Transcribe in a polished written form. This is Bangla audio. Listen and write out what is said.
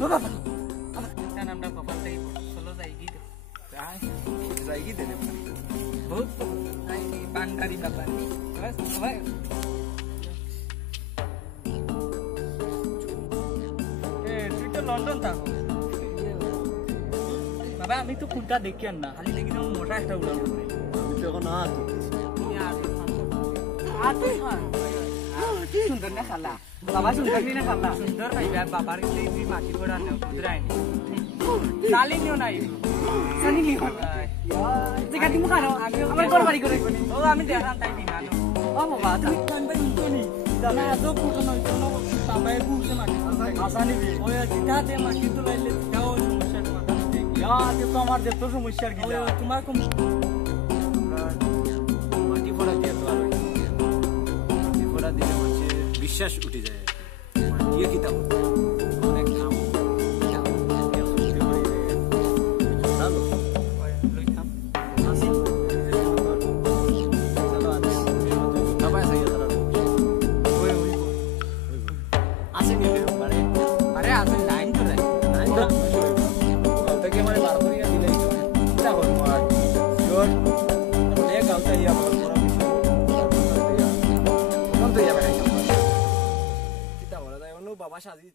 বাবা কেন আমরা কপাল থেকে চলো যাইগি যাইগি দেবে বহুত পান্ডারি বাবা বাস ভাই তুই তো লন্ডন থাকো বাবা আমি তো কোনটা দেখি না খালি দেখি না মোটা একটা উড়ানো আমি তো এখন সুন্দর না খালা বাবা সুন্দর না খালা সুন্দর ভাই বাবার মাটি পড়া না কুদরাই সালি নিও নাই সানি নিও জায়গা দিমু কানো আমার ঘর বাড়ি করে ও আমি দেখান তাই দিমানো ও বাবা তুমি কান বাই উঠনি জানা এত কুটো নয় কোনো সাবাই বুঝতে না আসানি বি ওই জিতা দে মাটি তো লাইলে যাও সমস্যা মাথা দেখি তে তো আমার যেত সমস্যার কি তোমার কোন মাটি পড়া দিয়ে তো আর মাটি পড়া দিলে হচ্ছে বিশ্বাস উঠে যায় মাটি কি তা অনেক নাম বাবা সাজি